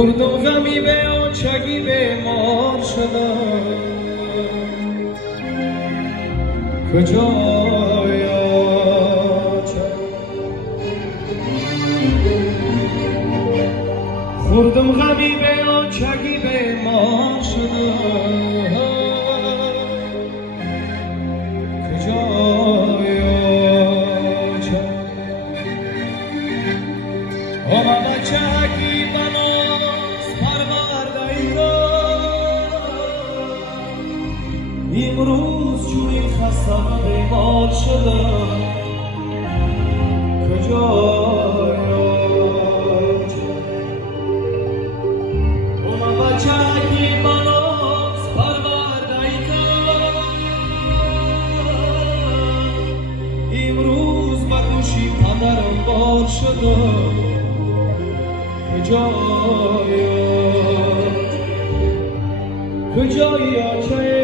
خوردم غمی به آنچگی به مار شدم کجای آنچه خوردم غمی به آنچگی به مار شدم کجای آنچه آمد چهکی بناس پرورده امروز چونی خستم بیمار شدم کجای آنچه آمد چهکی بناس پرورده امروز بگوشی پدرم بار شدم کجای آنچه